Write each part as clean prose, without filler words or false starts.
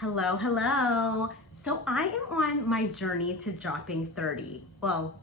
Hello, hello. So I am on my journey to dropping 30. Well,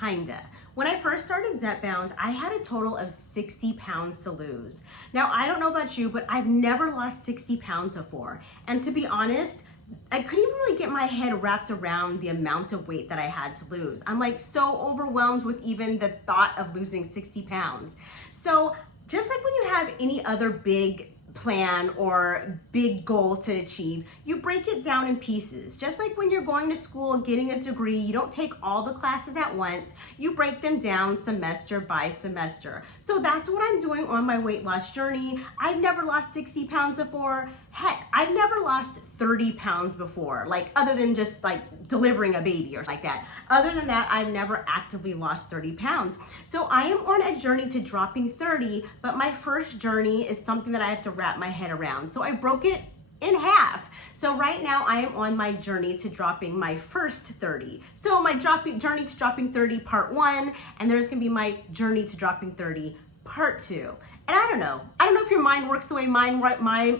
kinda. When I first started Zepbound, I had a total of 60 pounds to lose. Now, I don't know about you, but I've never lost 60 pounds before. And to be honest, I couldn't even really get my head wrapped around the amount of weight that I had to lose. I'm like so overwhelmed with even the thought of losing 60 pounds. So just like when you have any other big plan or big goal to achieve, you break it down in pieces. Just like when you're going to school, getting a degree, you don't take all the classes at once, you break them down semester by semester. So that's what I'm doing on my weight loss journey. I've never lost 60 pounds before. Heck, I've never lost 30 pounds before, like other than just like delivering a baby or like that. Other than that, I've never actively lost 30 pounds. So I am on a journey to dropping 30, but my first journey is something that I have to wrap my head around. So I broke it in half. So right now I am on my journey to dropping my first 30. So my journey to dropping 30 part 1, and there's gonna be my journey to dropping 30 part 2. And I don't know if your mind works the way my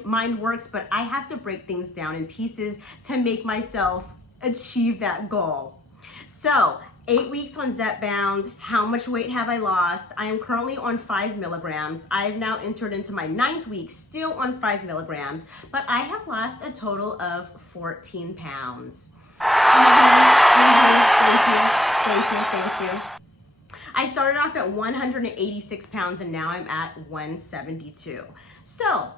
mind works, but I have to break things down in pieces to make myself achieve that goal. So 8 weeks on Zepbound. How much weight have I lost? I am currently on 5 milligrams. I've now entered into my 9th week, still on 5 milligrams, but I have lost a total of 14 pounds. Thank you. I started off at 186 pounds and now I'm at 172. So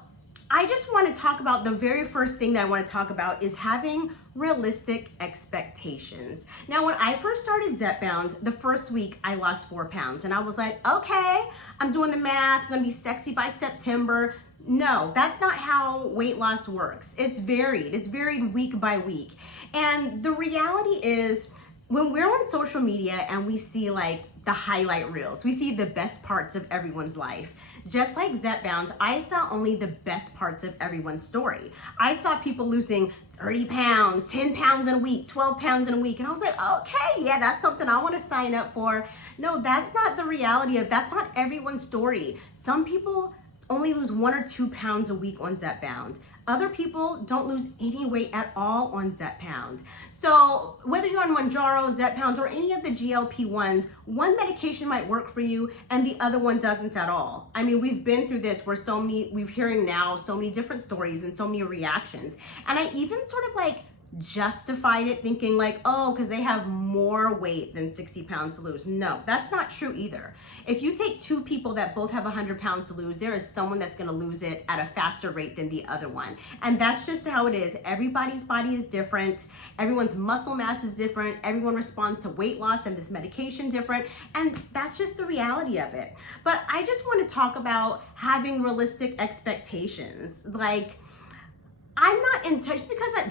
I just want to talk about the very first thing that I want to talk about is having realistic expectations. Now, when I first started Zepbound, the first week I lost 4 pounds and I was like, okay, I'm doing the math, I'm going to be sexy by September. No, that's not how weight loss works. It's varied week by week. And the reality is when we're on social media and we see like the highlight reels, we see the best parts of everyone's life. Just like Zepbound, I saw only the best parts of everyone's story. I saw people losing 30 pounds, 10 pounds in a week, 12 pounds in a week. And I was like, okay, yeah, that's something I want to sign up for. No, that's not the reality that's not everyone's story. Some people only lose 1 or 2 pounds a week on Zepbound. Other people don't lose any weight at all on Zepbound. So whether you're on Mounjaro, Zepbound, or any of the GLP-1s, one medication might work for you and the other one doesn't at all. I mean, we've been through this where we're hearing now so many different stories and so many reactions. And I even sort of like justified it thinking like, oh, because they have more weight than 60 pounds to lose. No, that's not true either. If you take 2 people that both have 100 pounds to lose, there is someone that's going to lose it at a faster rate than the other one. And that's just how it is. Everybody's body is different. Everyone's muscle mass is different. Everyone responds to weight loss and this medication different. And that's just the reality of it. But I just want to talk about having realistic expectations. Like, I'm not in touch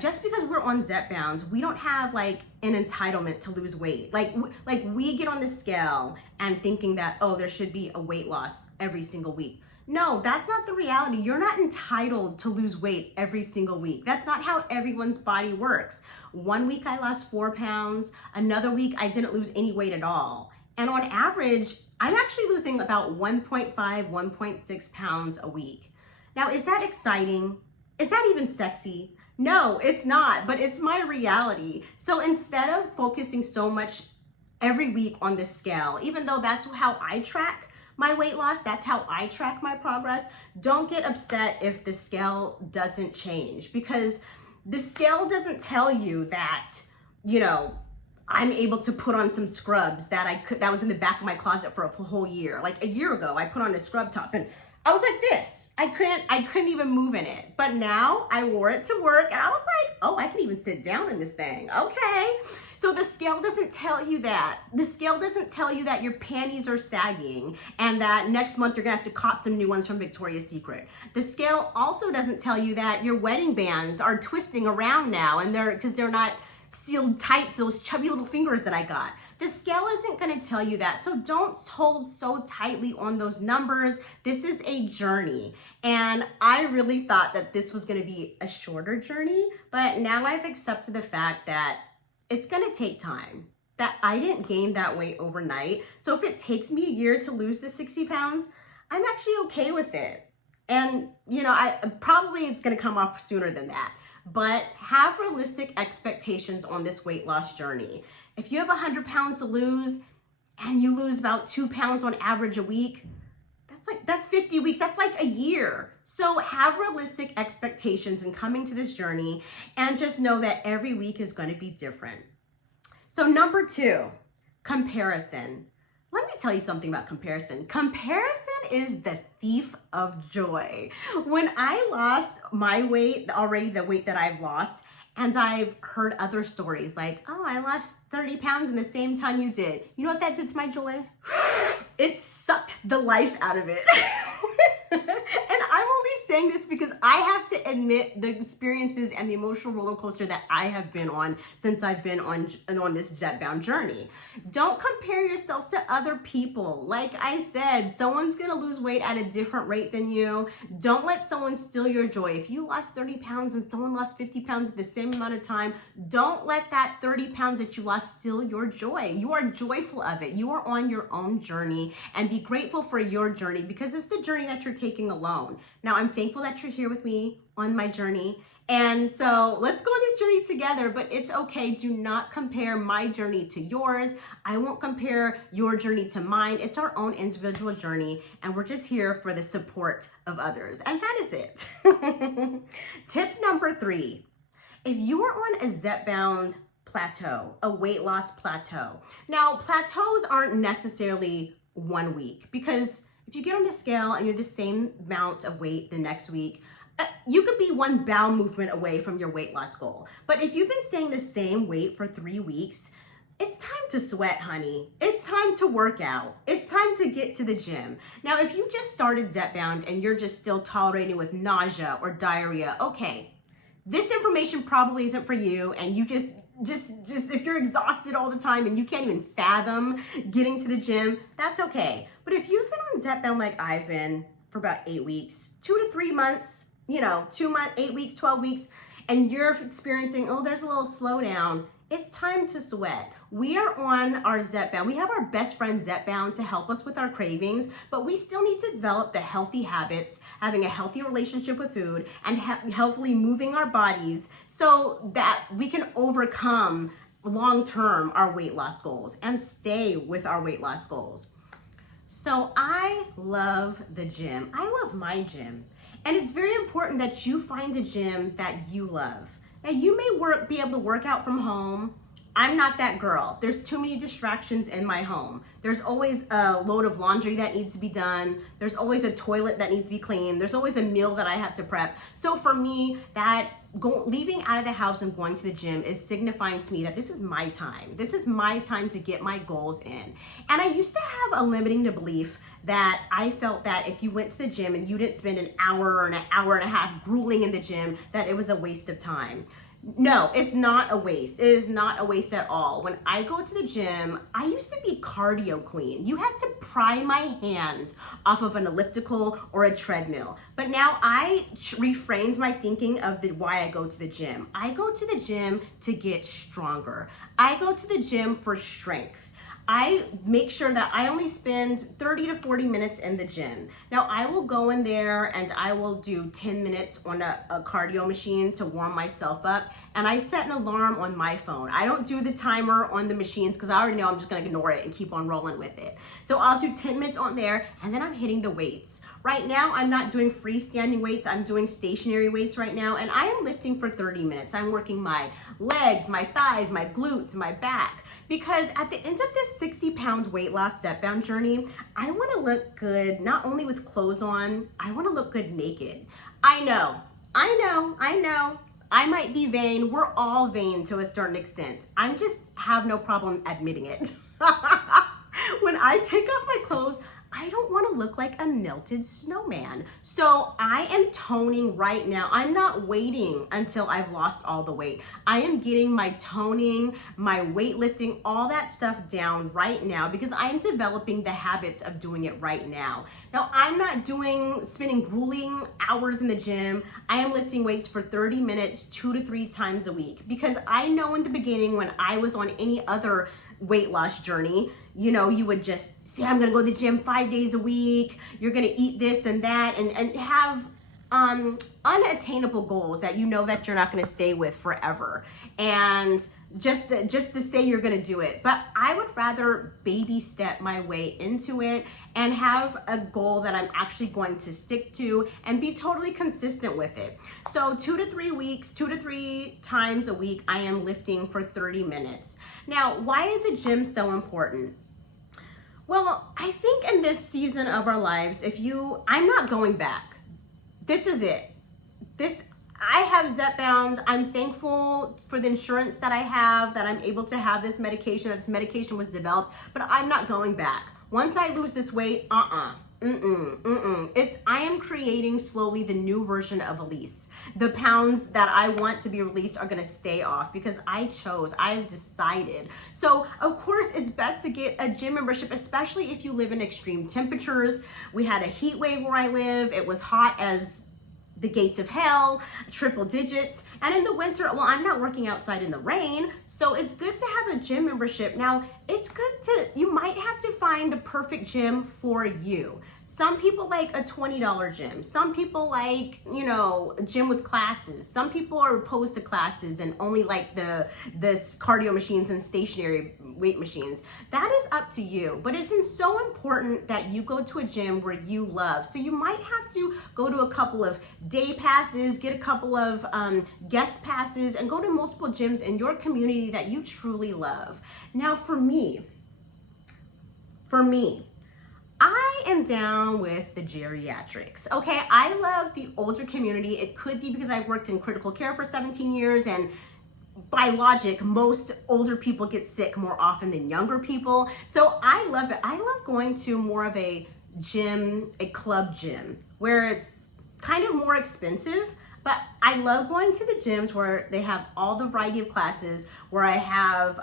just because we're on Zepbound, we don't have like an entitlement to lose weight. Like we get on the scale and thinking that, oh, there should be a weight loss every single week. No, that's not the reality. You're not entitled to lose weight every single week. That's not how everyone's body works. 1 week I lost 4 pounds. Another week I didn't lose any weight at all. And on average, I'm actually losing about 1.5, 1.6 pounds a week. Now, is that exciting? Is that even sexy? No, it's not, but it's my reality. So instead of focusing so much every week on the scale, even though that's how I track my weight loss, that's how I track my progress, don't get upset if the scale doesn't change, because the scale doesn't tell you that, you know, I'm able to put on some scrubs that was in the back of my closet for a whole year. Like a year ago, I put on a scrub top and I was like this. I couldn't even move in it. But now I wore it to work and I was like, oh, I can even sit down in this thing. Okay. So the scale doesn't tell you that. The scale doesn't tell you that your panties are sagging and that next month you're gonna have to cop some new ones from Victoria's Secret. The scale also doesn't tell you that your wedding bands are twisting around now and because they're not sealed tight to those chubby little fingers that I got. The scale isn't going to tell you that. So don't hold so tightly on those numbers. This is a journey. And I really thought that this was going to be a shorter journey, but now I've accepted the fact that it's going to take time, that I didn't gain that weight overnight. So if it takes me a year to lose the 60 pounds, I'm actually okay with it. And, you know, it's going to come off sooner than that. but have realistic expectations on this weight loss journey. If you have 100 pounds to lose and you lose about 2 pounds on average a week, that's 50 weeks. That's like a year. So have realistic expectations in coming to this journey, and just know that every week is going to be different. So number 2, comparison. Let me tell you something about comparison. Comparison is the thief of joy. When I lost my weight, already the weight that I've lost, and I've heard other stories like, oh, I lost 30 pounds in the same time you did. You know what that did to my joy? It sucked the life out of it. And I'm only saying this because I have to admit the experiences and the emotional roller coaster that I have been on since I've been on this Zepbound journey. Don't compare yourself to other people. Like I said, someone's gonna lose weight at a different rate than you. Don't let someone steal your joy. If you lost 30 pounds and someone lost 50 pounds at the same amount of time, don't let that 30 pounds that you lost steal your joy. You are joyful of it. You are on your own journey, and be grateful for your journey, because it's the journey that you're taking alone. Now, I'm thankful that you're here with me on my journey. And so let's go on this journey together, but it's okay. Do not compare my journey to yours. I won't compare your journey to mine. It's our own individual journey, and we're just here for the support of others. And that is it. Tip number 3, if you are on a Zepbound plateau, a weight loss plateau. Now, plateaus aren't necessarily 1 week, because if you get on the scale and you're the same amount of weight the next week, you could be 1 bowel movement away from your weight loss goal. But if you've been staying the same weight for 3 weeks, it's time to sweat, honey. It's time to work out. It's time to get to the gym. Now, if you just started Zepbound and you're just still tolerating with nausea or diarrhea, okay, this information probably isn't for you, and you just if you're exhausted all the time and you can't even fathom getting to the gym, that's okay. But if you've been on Zepbound like I've been for about 8 weeks, 2 to 3 months, 2 months, 8 weeks, 12 weeks, and you're experiencing, oh, there's a little slowdown, it's time to sweat. We are on our Zepbound. We have our best friend Zepbound to help us with our cravings, but we still need to develop the healthy habits, having a healthy relationship with food, and healthily moving our bodies so that we can overcome long-term our weight loss goals and stay with our weight loss goals. So I love the gym. I love my gym. And it's very important that you find a gym that you love. Now, you may be able to work out from home. I'm not that girl. There's too many distractions in my home. There's always a load of laundry that needs to be done. There's always a toilet that needs to be cleaned. There's always a meal that I have to prep. So for me, leaving out of the house and going to the gym is signifying to me that this is my time. This is my time to get my goals in. And I used to have a limiting belief that I felt that if you went to the gym and you didn't spend an hour or an hour and a half grueling in the gym, that it was a waste of time. No, it's not a waste. It is not a waste at all. When I go to the gym, I used to be cardio queen. You had to pry my hands off of an elliptical or a treadmill. But now I reframed my thinking of why I go to the gym. I go to the gym to get stronger. I go to the gym for strength. I make sure that I only spend 30 to 40 minutes in the gym. Now, I will go in there and I will do 10 minutes on a cardio machine to warm myself up, and I set an alarm on my phone. I don't do the timer on the machines because I already know I'm just gonna ignore it and keep on rolling with it. So I'll do 10 minutes on there, and then I'm hitting the weights. Right now, I'm not doing freestanding weights. I'm doing stationary weights right now, and I am lifting for 30 minutes. I'm working my legs, my thighs, my glutes, my back, because at the end of this 60-pound weight loss Zepbound journey, I wanna look good, not only with clothes on, I wanna look good naked. I know, I might be vain. We're all vain to a certain extent. I just have no problem admitting it. When I take off my clothes, I don't want to look like a melted snowman. So I am toning right now. I'm not waiting until I've lost all the weight. I am getting my toning, my weightlifting, all that stuff down right now because I am developing the habits of doing it right now. Now, I'm not spending grueling hours in the gym. I am lifting weights for 30 minutes, 2 to 3 times a week, because I know in the beginning when I was on any other weight loss journey, you would just say, I'm gonna go to the gym 5 days a week, you're gonna eat this and that, and have unattainable goals that you know that you're not going to stay with forever, and just to say you're going to do it. But I would rather baby step my way into it and have a goal that I'm actually going to stick to and be totally consistent with it. So 2 to 3 weeks, 2 to 3 times a week, I am lifting for 30 minutes. Now, why is a gym so important? Well, I think in this season of our lives, I'm not going back. This is it. I have Zepbound. I'm thankful for the insurance that I have, that I'm able to have this medication, that this medication was developed, but I'm not going back. Once I lose this weight, I am creating slowly the new version of Elise. The pounds that I want to be released are gonna stay off because I've decided. So of course it's best to get a gym membership, especially if you live in extreme temperatures. We had a heat wave where I live. It was hot as the gates of hell, triple digits. And in the winter, well, I'm not working outside in the rain, so it's good to have a gym membership. Now, you might have to find the perfect gym for you. Some people like a $20 gym. Some people like, a gym with classes. Some people are opposed to classes and only like this cardio machines and stationary weight machines. That is up to you, but it's so important that you go to a gym where you love. So you might have to go to a couple of day passes, get a couple of guest passes, and go to multiple gyms in your community that you truly love. Now, for me, I am down with the geriatrics, okay? I love the older community. It could be because I've worked in critical care for 17 years, and by logic, most older people get sick more often than younger people. So I love it. I love going to more of a gym, a club gym, where it's kind of more expensive, but I love going to the gyms where they have all the variety of classes, where I have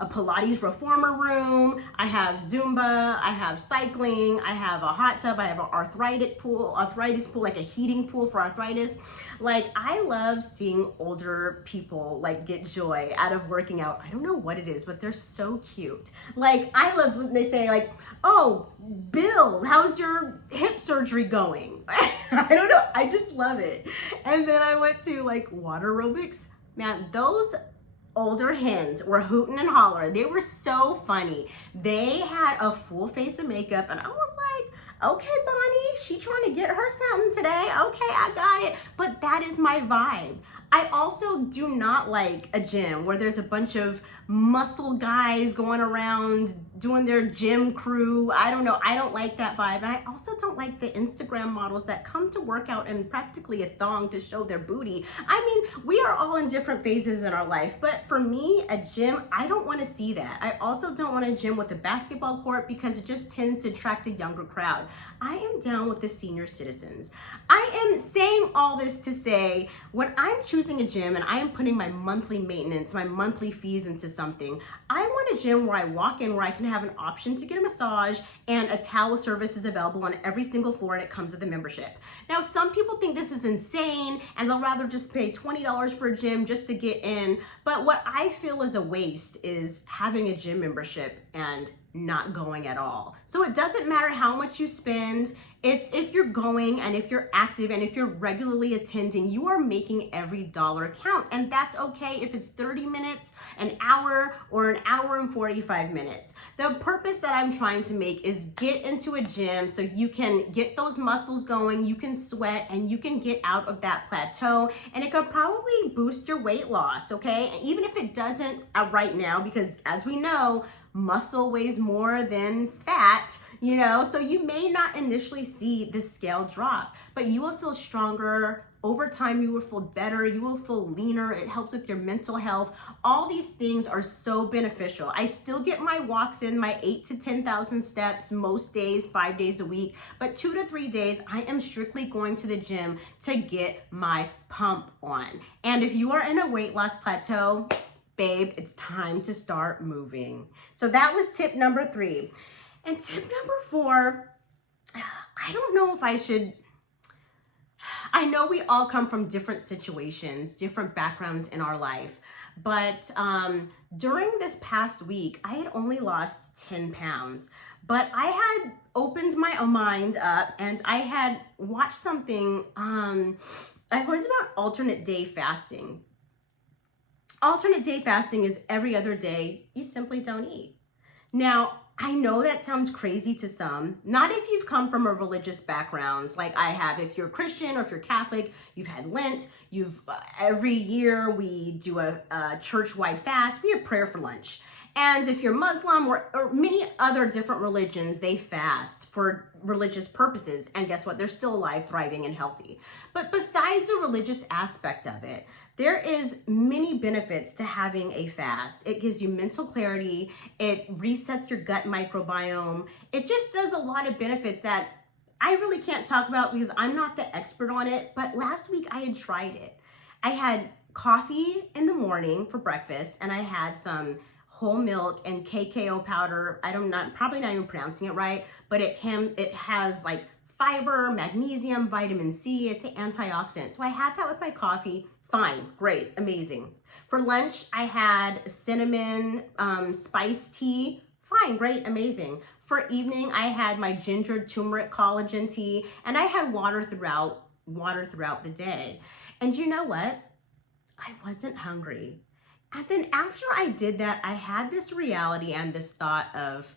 a Pilates reformer room, I have Zumba, I have cycling, I have a hot tub, I have an arthritis pool, like a heating pool for arthritis. Like, I love seeing older people like get joy out of working out. I don't know what it is, but they're so cute. Like, I love when they say like, "Oh, Bill, how's your hip surgery going?" I don't know, I just love it. And then I went to like water aerobics. Man, those older hens were hooting and hollering. They were so funny. They had a full face of makeup, and I was like, okay, Bonnie, she trying to get her something today. Okay, I got it. But that is my vibe. I also do not like a gym where there's a bunch of muscle guys going around doing their gym crew. I don't know. I don't like that vibe. And I also don't like the Instagram models that come to work out in practically a thong to show their booty. I mean, we are all in different phases in our life, but for me, a gym, I don't want to see that. I also don't want a gym with a basketball court because it just tends to attract a younger crowd. I am down with the senior citizens. I am saying all this to say, when I'm choosing a gym and I am putting my monthly maintenance, my monthly fees into something, I want a gym where I walk in, where I can have an option to get a massage, and a towel service is available on every single floor, and it comes with a membership. Now, some people think this is insane and they'll rather just pay $20 for a gym just to get in. But what I feel is a waste is having a gym membership and not going at all. So it doesn't matter how much you spend. It's if you're going and if you're active and if you're regularly attending, you are making every dollar count. And that's okay if it's 30 minutes, an hour, or an hour and 45 minutes. The purpose that I'm trying to make is get into a gym so you can get those muscles going, you can sweat, and you can get out of that plateau. And it could probably boost your weight loss, okay? Even if it doesn't right now, because as we know, muscle weighs more than fat, so you may not initially see the scale drop, but you will feel stronger. Over time, you will feel better, you will feel leaner, it helps with your mental health. All these things are so beneficial. I still get my walks in, my 8,000 to 10,000 steps most days, 5 days a week, but 2 to 3 days, I am strictly going to the gym to get my pump on. And if you are in a weight loss plateau, babe, it's time to start moving. So that was tip number 3. And tip number 4, I don't know if I should, I know we all come from different situations, different backgrounds in our life, but during this past week, I had only lost 10 pounds, but I had opened my mind up and I had watched something. I learned about alternate day fasting. Alternate day fasting is every other day you simply don't eat. Now, I know that sounds crazy to some, not if you've come from a religious background like I have. If you're Christian or if you're Catholic, you've had Lent, every year we do a church-wide fast, we have prayer for lunch. And if you're Muslim or many other different religions, they fast for religious purposes. And guess what? They're still alive, thriving, and healthy. But besides the religious aspect of it, there is many benefits to having a fast. It gives you mental clarity. It resets your gut microbiome. It just does a lot of benefits that I really can't talk about because I'm not the expert on it. But last week I had tried it. I had coffee in the morning for breakfast, and I had some whole milk and cacao powder. Probably not even pronouncing it right, but it has like fiber, magnesium, vitamin C. It's an antioxidant. So I had that with my coffee. Fine, great, amazing. For lunch, I had cinnamon spiced tea. Fine, great, amazing. For evening, I had my ginger turmeric collagen tea, and I had water throughout the day. And you know what? I wasn't hungry. And then after I did that, I had this reality and this thought of,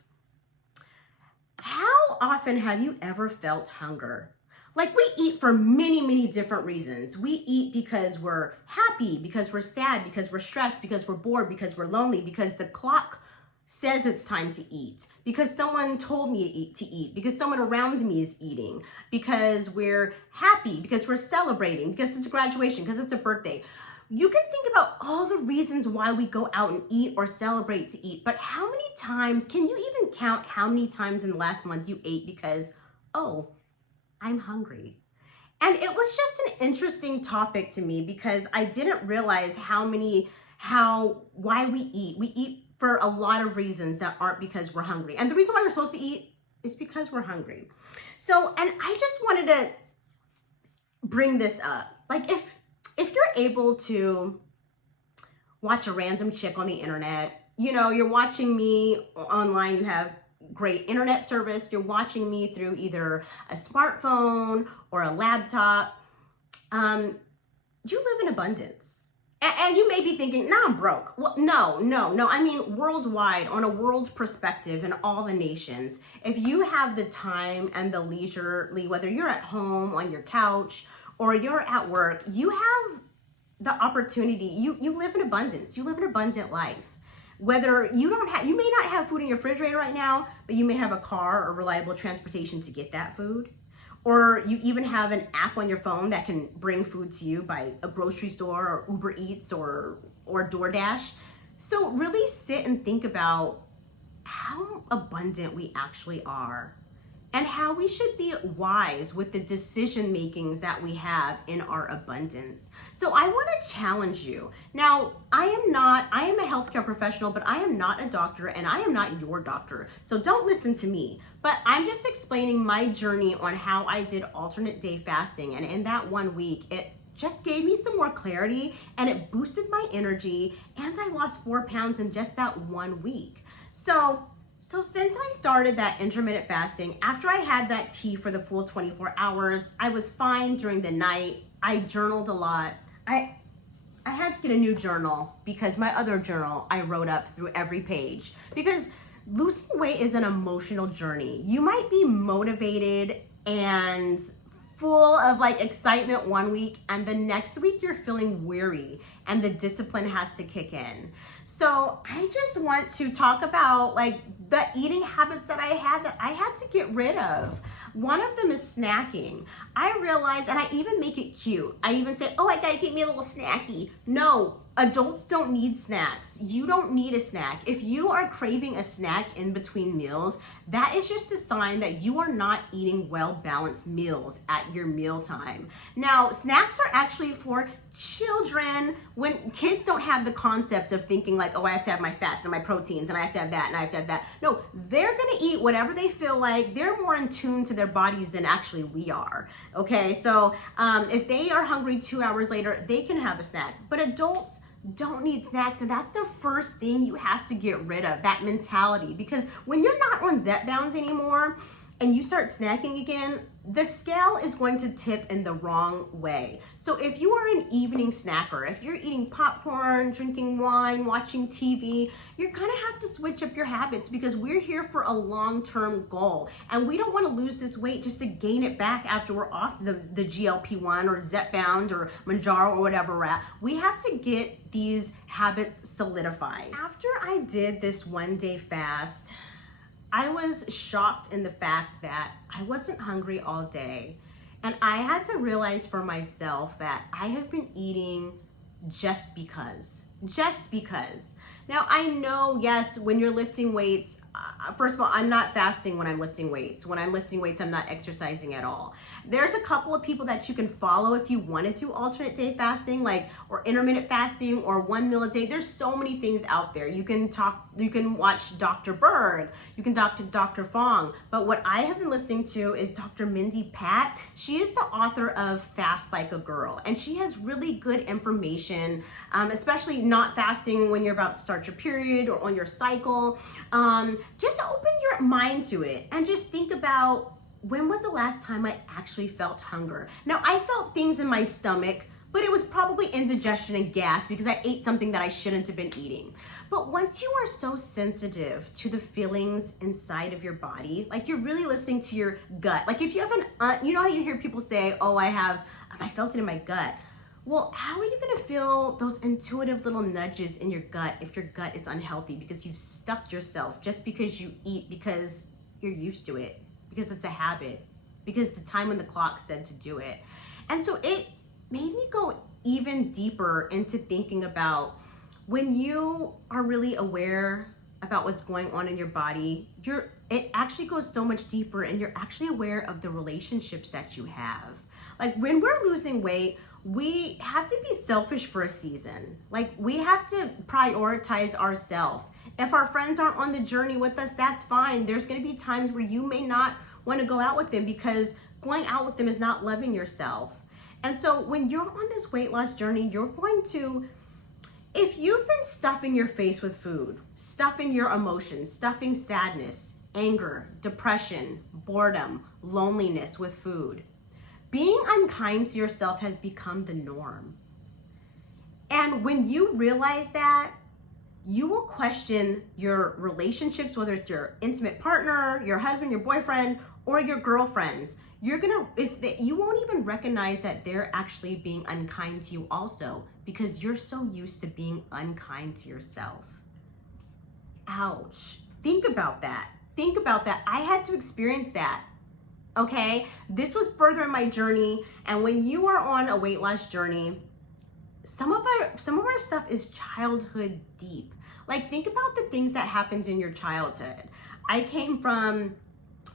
how often have you ever felt hunger? Like, we eat for many, many different reasons. We eat because we're happy, because we're sad, because we're stressed, because we're bored, because we're lonely, because the clock says it's time to eat, because someone told me to eat, because someone around me is eating, because we're happy, because we're celebrating, because it's a graduation, because it's a birthday. You can think about all the reasons why we go out and eat or celebrate to eat, but how many times, can you even count how many times in the last month you ate because, oh, I'm hungry? And it was just an interesting topic to me because I didn't realize why we eat. We eat for a lot of reasons that aren't because we're hungry. And the reason why we're supposed to eat is because we're hungry. So, and I just wanted to bring this up. Like, if you're able to watch a random chick on the internet, you're watching me online, you have great internet service, you're watching me through either a smartphone or a laptop, you live in abundance. And you may be thinking, nah, I'm broke. Well, no. I mean, worldwide, on a world perspective in all the nations, if you have the time and the leisurely, whether you're at home on your couch or you're at work, you have the opportunity, you live in abundance, you live an abundant life. Whether you may not have food in your refrigerator right now, but you may have a car or reliable transportation to get that food. Or you even have an app on your phone that can bring food to you by a grocery store or Uber Eats or DoorDash. So really sit and think about how abundant we actually are and how we should be wise with the decision makings that we have in our abundance. So I want to challenge you. Now, I am a healthcare professional, but I am not a doctor and I am not your doctor. So don't listen to me, but I'm just explaining my journey on how I did alternate day fasting. And in that 1 week, it just gave me some more clarity and it boosted my energy, and I lost 4 pounds in just that 1 week. So since I started that intermittent fasting, after I had that tea for the full 24 hours, I was fine during the night. I journaled a lot. I had to get a new journal because my other journal I wrote up through every page, because losing weight is an emotional journey. You might be motivated and full of like excitement 1 week, and the next week you're feeling weary and the discipline has to kick in. So I just want to talk about like the eating habits that I had to get rid of. One of them is snacking. I realized, and I even make it cute. I even said, oh, I gotta get me a little snacky. No, Adults don't need snacks. You don't need a snack. If you are craving a snack in between meals, that is just a sign that you are not eating well-balanced meals at your mealtime. Now, snacks are actually for children. When kids don't have the concept of thinking like, oh, I have to have my fats and my proteins and I have to have that and I have to have that. No, they're gonna eat whatever they feel like. They're more in tune to their bodies than actually we are, okay? So if they are hungry 2 hours later, they can have a snack. But adults don't need snacks, and that's the first thing you have to get rid of, that mentality. Because when you're not on Zepbound anymore and you start snacking again, the scale is going to tip in the wrong way. So if you are an evening snacker, if you're eating popcorn, drinking wine, watching TV, you're gonna have to switch up your habits, because we're here for a long-term goal. And we don't wanna lose this weight just to gain it back after we're off the GLP-1 or Zepbound or Manjaro or whatever we're at. We have to get these habits solidified. After I did this 1-day fast, I was shocked in the fact that I wasn't hungry all day. And I had to realize for myself that I have been eating just because. Now, I know, yes, when you're lifting weights, first of all, I'm not fasting when I'm lifting weights. When I'm lifting weights, I'm not exercising at all. There's a couple of people that you can follow if you wanted to alternate day fasting, like, or intermittent fasting, or 1 meal a day. There's so many things out there. You can watch Dr. Berg, you can talk to Dr. Fong. But what I have been listening to is Dr. Mindy Pat. She is the author of Fast Like a Girl, and she has really good information, especially not fasting when you're about to start your period or on your cycle. Just open your mind to it and just think about, when was the last time I actually felt hunger? Now, I felt things in my stomach, but it was probably indigestion and gas because I ate something that I shouldn't have been eating. But once you are so sensitive to the feelings inside of your body, like you're really listening to your gut. Like if you have you know how you hear people say, oh, I felt it in my gut. Well, how are you gonna feel those intuitive little nudges in your gut if your gut is unhealthy because you've stuffed yourself just because you eat because you're used to it, because it's a habit, because the time on the clock said to do it? And so it made me go even deeper into thinking about, when you are really aware about what's going on in your body, it actually goes so much deeper, and you're actually aware of the relationships that you have. Like when we're losing weight, we have to be selfish for a season. Like we have to prioritize ourselves. If our friends aren't on the journey with us, that's fine. There's gonna be times where you may not wanna go out with them, because going out with them is not loving yourself. And so when you're on this weight loss journey, you're going to, if you've been stuffing your face with food, stuffing your emotions, stuffing sadness, anger, depression, boredom, loneliness with food, being unkind to yourself has become the norm. And when you realize that, you will question your relationships, whether it's your intimate partner, your husband, your boyfriend, or your girlfriends. You won't even recognize that they're actually being unkind to you also, because you're so used to being unkind to yourself. Ouch. Think about that. Think about that. I had to experience that. Okay, this was further in my journey. And when you are on a weight loss journey, some of our stuff is childhood deep. Like think about the things that happened in your childhood. I came from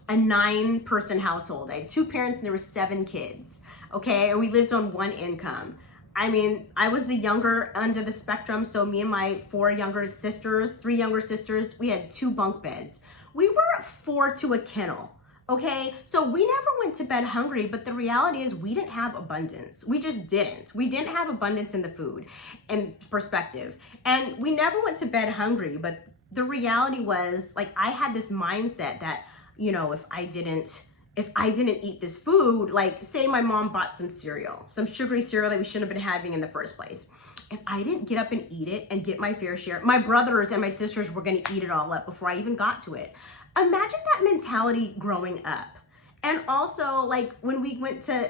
a 9-person household. I had 2 parents and there were 7 kids. Okay, and we lived on 1 income. I mean, I was the younger end of the spectrum, so me and my 3 younger sisters, we had 2 bunk beds. We were 4 to a kennel. Okay, so we never went to bed hungry, but the reality is we didn't have abundance. We just didn't. We didn't have abundance in the food and perspective. And we never went to bed hungry, but the reality was, like, I had this mindset that, you know, if I didn't eat this food, like say my mom bought some cereal, some sugary cereal that we shouldn't have been having in the first place. If I didn't get up and eat it and get my fair share, my brothers and my sisters were gonna eat it all up before I even got to it. Imagine that mentality growing up. And also, like when we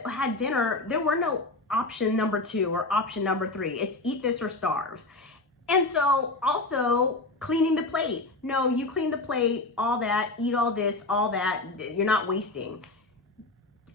had dinner, there were no option number 2 or option number 3. It's eat this or starve. And so also cleaning the plate. No, you clean the plate, all that, eat all this, all that, you're not wasting.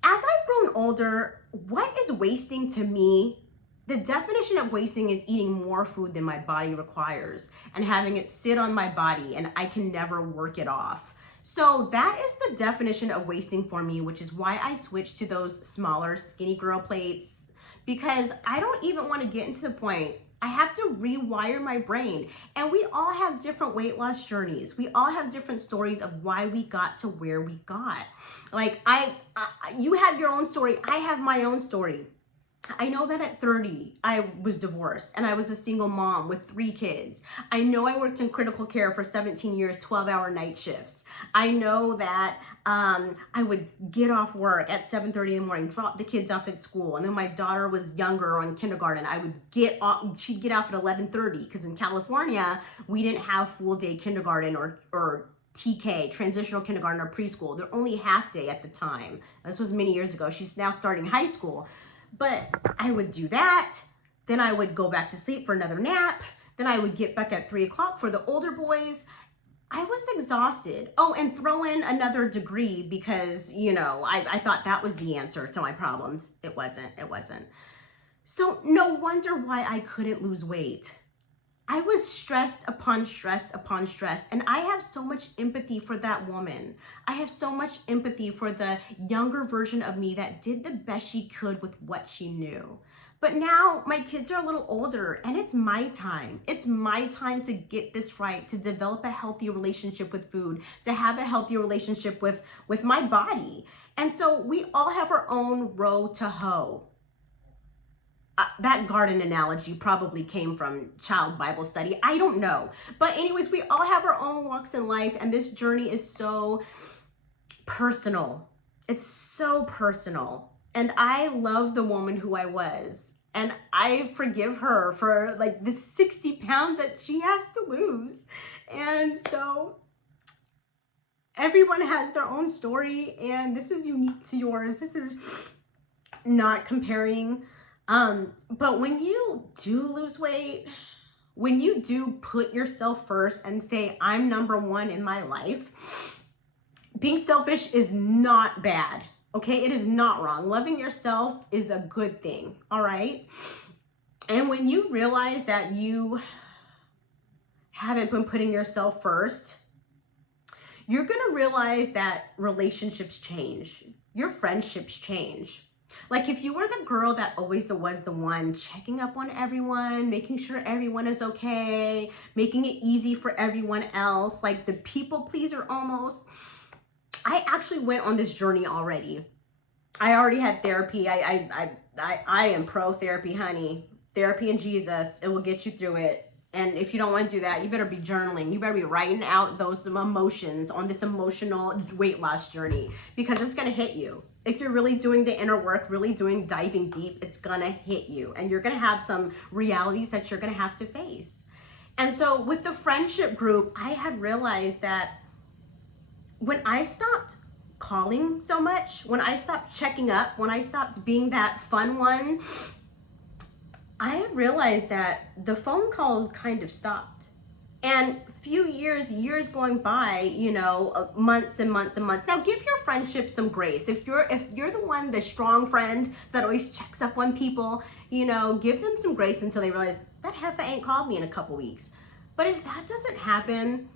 As I've grown older, what is wasting to me The definition of wasting is eating more food than my body requires and having it sit on my body and I can never work it off. So that is the definition of wasting for me, which is why I switched to those smaller skinny girl plates, because I don't even want to get into the point. I have to rewire my brain. And we all have different weight loss journeys. We all have different stories of why we got to where we got. Like you have your own story. I have my own story. I know that at 30, I was divorced and I was a single mom with 3 kids. I know I worked in critical care for 17 years, 12-hour night shifts. I know that I would get off work at 7:30 in the morning, drop the kids off at school. And then my daughter was younger or in kindergarten. I would get off, she'd get off at 11:30 because in California, we didn't have full day kindergarten or TK, transitional kindergarten or preschool. They're only half day at the time. This was many years ago. She's now starting high school. But I would do that, then I would go back to sleep for another nap, then I would get back at 3 o'clock for the older boys. I was exhausted. Oh, and throw in another degree because, you know, I thought that was the answer to my problems. It wasn't. So no wonder why I couldn't lose weight. I was stressed upon stress upon stress, and I have so much empathy for that woman. I have so much empathy for the younger version of me that did the best she could with what she knew. But now my kids are a little older and it's my time. It's my time to get this right, to develop a healthy relationship with food, to have a healthy relationship with my body. And so we all have our own row to hoe. That garden analogy probably came from child Bible study. I don't know. But anyways, we all have our own walks in life, and this journey is so personal. It's so personal. And I love the woman who I was. And I forgive her for like the 60 pounds that she has to lose. And so everyone has their own story, and this is unique to yours. This is not comparing. But when you do lose weight, when you do put yourself first and say, I'm number one in my life, being selfish is not bad. Okay. It is not wrong. Loving yourself is a good thing. All right. And when you realize that you haven't been putting yourself first, you're going to realize that relationships change. Your friendships change. Like if you were the girl that always was the one checking up on everyone, making sure everyone is okay, making it easy for everyone else, like the people pleaser almost. I actually went on this journey already. I already had therapy. I am pro therapy, honey. Therapy and Jesus, it will get you through it. And if you don't want to do that, you better be journaling. You better be writing out those emotions on this emotional weight loss journey, because it's going to hit you. If you're really doing the inner work, really doing diving deep, it's going to hit you. And you're going to have some realities that you're going to have to face. And so with the friendship group, I had realized that when I stopped calling so much, when I stopped checking up, when I stopped being that fun one, I realized that the phone calls kind of stopped. And years going by, you know, months and months and months. Now give your friendship some grace. If you're the one, the strong friend that always checks up on people, you know, give them some grace until they realize that heifer ain't called me in a couple weeks. But if that doesn't happen,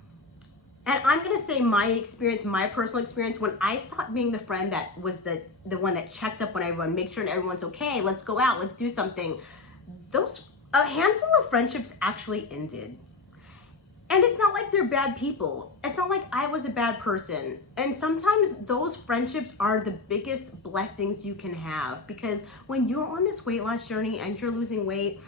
and I'm gonna say my experience, my personal experience, when I stopped being the friend that was the one that checked up on everyone, make sure everyone's okay, let's go out, let's do something, a handful of friendships actually ended. And it's not like they're bad people. It's not like I was a bad person. And sometimes those friendships are the biggest blessings you can have, because when you're on this weight loss journey and you're losing weight,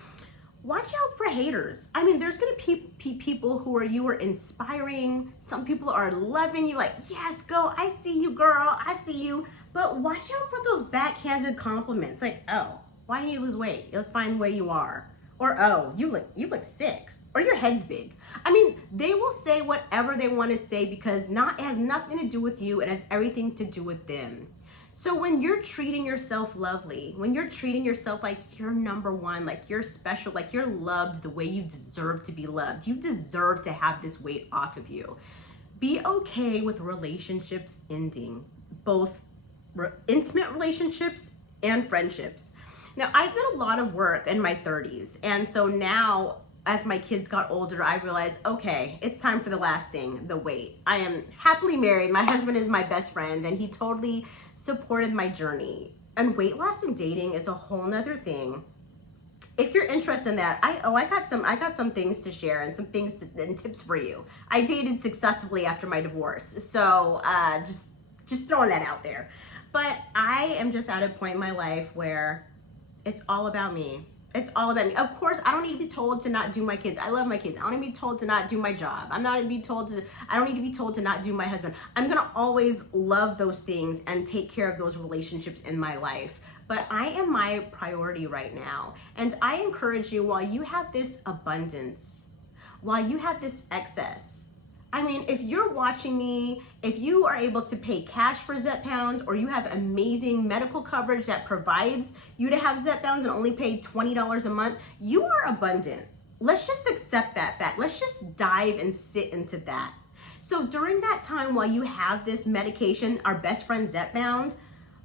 watch out for haters. I mean, there's gonna be people who are inspiring. Some people are loving you, like, yes, go, I see you, girl, I see you. But watch out for those backhanded compliments, like, oh, why didn't you lose weight? You look fine the way you are. Or, oh, you look sick. Or your head's big. I mean, they will say whatever they want to say because it has nothing to do with you. It has everything to do with them. So when you're treating yourself lovely, when you're treating yourself like you're number one, like you're special, like you're loved the way you deserve to be loved, you deserve to have this weight off of you. Be okay with relationships ending, both intimate relationships and friendships. Now, I did a lot of work in my 30s. And so now, as my kids got older, I realized, okay, it's time for the last thing, the weight. I am happily married. My husband is my best friend, and he totally supported my journey. And weight loss and dating is a whole nother thing. If you're interested in that, I got some things to share and some things and tips for you. I dated successfully after my divorce, so just throwing that out there. But I am just at a point in my life where it's all about me. It's all about me. Of course, I don't need to be told to not do my kids. I love my kids. I don't need to be told to not do my job. I don't need to be told to not do my husband. I'm gonna always love those things and take care of those relationships in my life. But I am my priority right now. And I encourage you, while you have this abundance, while you have this excess, I mean, if you're watching me, if you are able to pay cash for Zepbound, or you have amazing medical coverage that provides you to have Zepbound and only pay $20 a month, you are abundant. Let's just accept that fact. Let's just dive and sit into that. So during that time, while you have this medication, our best friend Zepbound,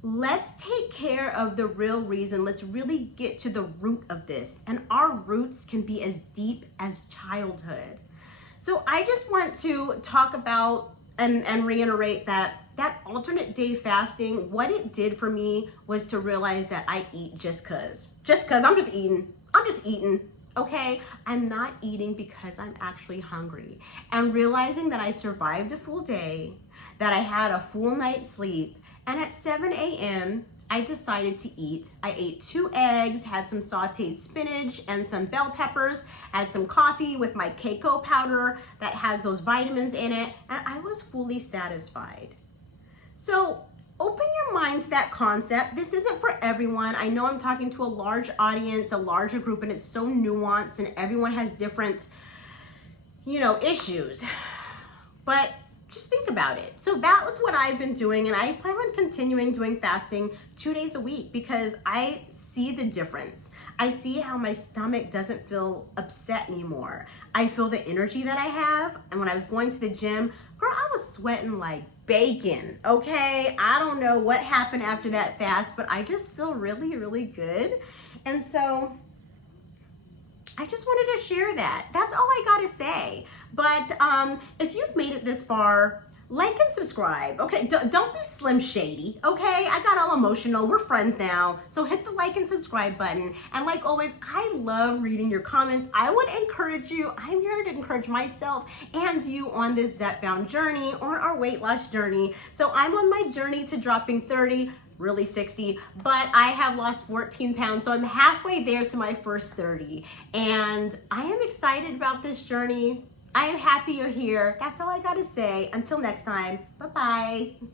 let's take care of the real reason. Let's really get to the root of this. And our roots can be as deep as childhood. So I just want to talk about and reiterate that alternate day fasting, what it did for me was to realize that I eat just cause. I'm just eating. Okay, I'm not eating because I'm actually hungry. And realizing that I survived a full day, that I had a full night's sleep, and at 7 a.m., I decided to eat. I ate 2 eggs, had some sauteed spinach and some bell peppers, had some coffee with my cacao powder that has those vitamins in it, and I was fully satisfied. So open your mind to that concept. This isn't for everyone. I know I'm talking to a large audience, a larger group, and it's so nuanced and everyone has different, issues. But just think about it. So that was what I've been doing, and I plan on continuing doing fasting 2 days a week because I see the difference. I see how my stomach doesn't feel upset anymore. I feel the energy that I have, and when I was going to the gym, girl, I was sweating like bacon, okay? I don't know what happened after that fast, but I just feel really, really good. And so I just wanted to share that. That's all I gotta say. But if you've made it this far, like and subscribe. Okay, don't be Slim Shady, okay? I got all emotional. We're friends now. So hit the like and subscribe button. And like always, I love reading your comments. I would encourage you, I'm here to encourage myself and you on this Zepbound journey, on our weight loss journey. So I'm on my journey to dropping 30, really 60, but I have lost 14 pounds, so I'm halfway there to my first 30. And I am excited about this journey. I am happy you're here. That's all I gotta say. Until next time, bye-bye.